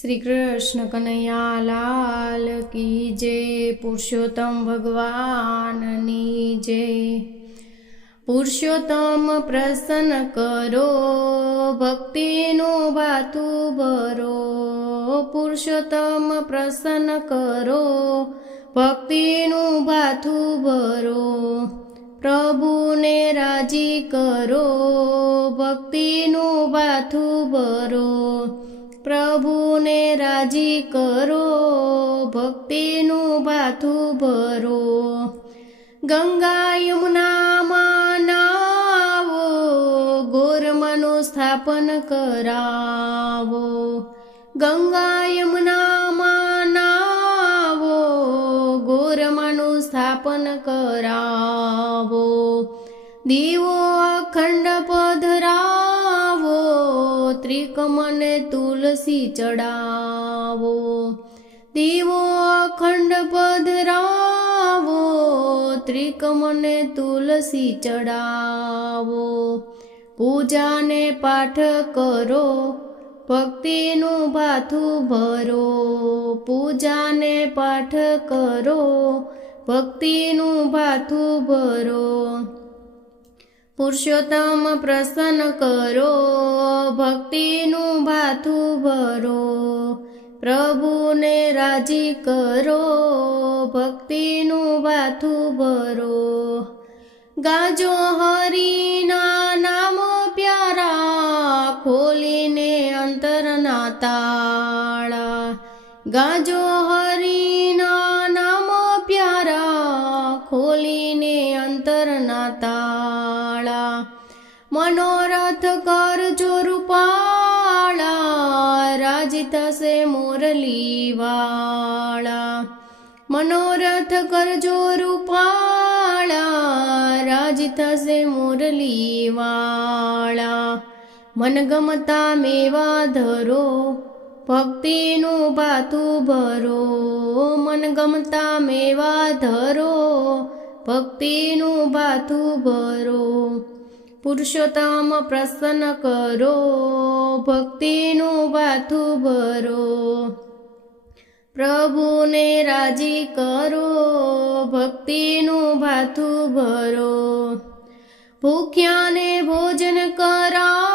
श्री कृष्ण कन्हैया लाल की जय। पुरुषोत्तम भगवाननी जय। पुरुषोत्तम प्रसन्न करो, भक्तिनो भातु भरो। पुरुषोत्तम प्रसन्न करो, भक्तिनो भातु भरो। प्रभुने राजी करो, भक्तिनो भातु भरो। प्रभुने राजी करो, भक्तिनु भाथु भरो। गंगा यमुना नावो, गौरमनु स्थापन करावो। गंगा यमुना नावो, गौरमनु स्थापन करावो। दीवो अखंड पधरावो, त्रिकमने तुलसी चढ़ावो। दीवो अखंड पधरावो, त्रिकमने तुलसी चढ़ावो। पूजा ने पाठ करो, भक्तिनु भाथु भरो। पूजा ने पाठ करो, भक्तिनु भाथु भरो। पुरुषोत्तम प्रसन्न करो, भक्तिनु भाथु भरो। प्रभुने राजी करो, भक्तिनु भाथु भरो। गाजो हरिना नाम प्यारा, खोलीने अंतरना ताळा। गाजो हरिना नाम प्यारा, खोलीने अंतरना ताळा। मनोरथ करजो रूपाळा, राजी थशे मुरली वाळा। मनोरथ करजो रूपाळा, राजी थशे मुरली वाळा। मनगमता मेवा धरो, भक्तिनु भाथु भरो। मनगमता मेवा धरो, भक्तिनु भाथु भरो। पुरुषोत्तम प्रसन्न करो, भक्तिनु भाथु भरो। प्रभुने राजी करो, भक्तिनु भाथु भरो। भूख्याने भोजन करावो,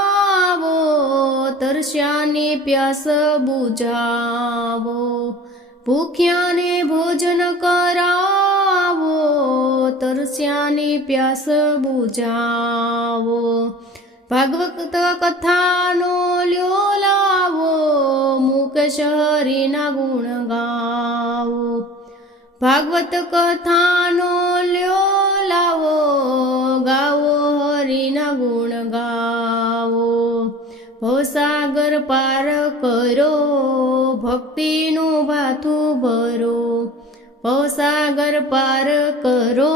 तरस्यानी प्यास बुझावो। भूख्याने भोजन करावो, तरस्यानी प्यास बुझावो। भागवत कथानो ल्यो लावो, मुकेश हरिना गुण गावो। भागवत कथानो ल्यो लावो, गावो हरिना गुण गावो। भवसागर पार करो, भक्तिनु भाथु भरो। भवसागर पार करो,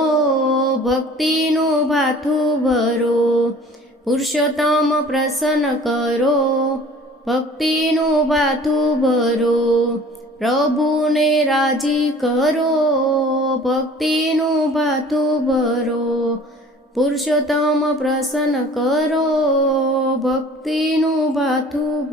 भक्तिनु भाथु भरो। पुरुषोत्तम प्रसन्न करो, भक्तिनु भाथु भरो। प्रभुने राजी करो, भक्तिनु भाथु भरो। पुरुषोत्तम प्रसन्न करो, भक्तिनु भाथु